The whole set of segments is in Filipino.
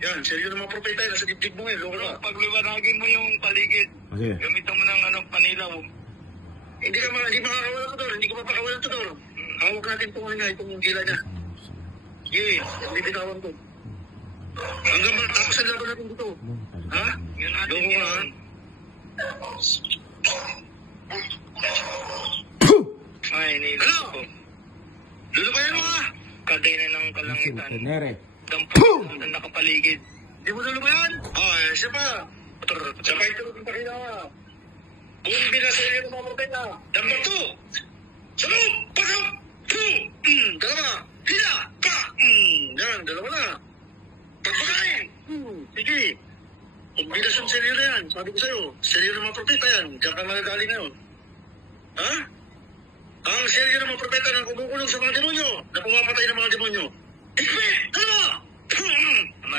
Yan, seryo ng mga propeta yan. Nasa dibdib mo ngayon. Loko ka. Pagliwanagin mo yung paligid. Okay. Gamitan mo ng panilaw. Hindi makakawala to, Dor. Hindi ko mapakawalan to, Dor. Hawak natin itong gila niya. Yes, ang bibitawan ko. Hanggang matapos ang laban natin dito. Ha? Yun natin Loko ka, ha? yun. Ay, nilito Ano? ko. Lulo kayo mo, ha? Kadena ng kalangitan. Tenere. Dampo na nakapaligid. Di mo lulo ba yan? Siya pa. Siya pa ito ng pakina ka. Bumbi na sa iyo ng mga propeta. Number 2. Sabog! Pasok! 2! Dalawa! Hila! Pa! Yan, dalawa na. Pagpakain! Sige. Kombinasyon seryo na yan. Sabi ko sa'yo, seryo ng mga propeta yan. Diyan ka magagaling ngayon. Ha? Ang seryo ng mga propeta na kumukulong sa mga demonyo, na pumapatay ng mga demonyo. Ikpit! Dalawa!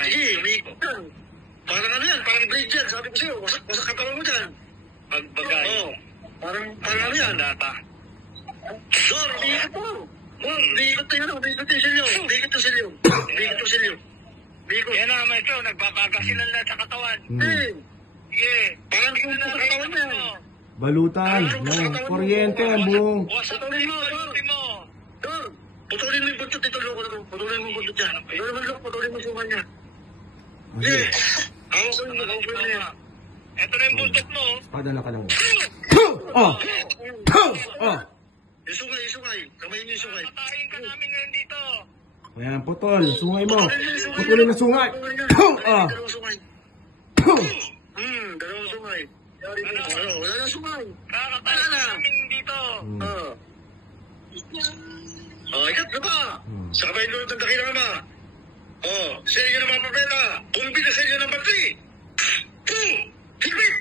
Sige, may ikpit yan. Parang ano yan, parang blade yan. Sabi ko sa'yo, wasak katawan mo dyan. Pagbagay. Oo. Parang ano yan. Data. Dor, liikot mo. Liikot tayo na. Liikot yung silyo. Liikot yung silyo. Liikot yung silyo. Liikot. Yan na, maestro. Nagbabagasilan na sa katawan. Sige. Parang kung sa katawan niya. Balutan ng kuryente ang buong. Putulin mo, putulin mo. Dor, putulin mo yung buntot dito. Loko na to. Putulin mo yung buntot dyan. Putulin mo yung suman niya. Sige. Hawak ko yun niya. Ito na yung buntot mo. Espada na ka lang. Oh! Oh! Isungay. Kamayin niyo yung sungay. Patayin ka namin ngayon dito. Ayan, putol. Sungay mo. Putulin na sungay. Ah! Dalawang sungay. Dalawang sungay. Wala na sungay. Kakatayin ka namin dito. Ikat na ba? Sa kabayin lulot ng dakilang ama. Seryo ng mga propeta. Kumbi na seryo ng batri. Higpit!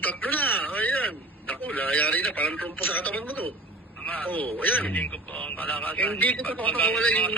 Tatlo na. Ayan. Naku, layari na. Parang trumpo sa katawan mo to. Ama, Ayan. hiling ko po ang kalakasan. Hindi ko pa wala yung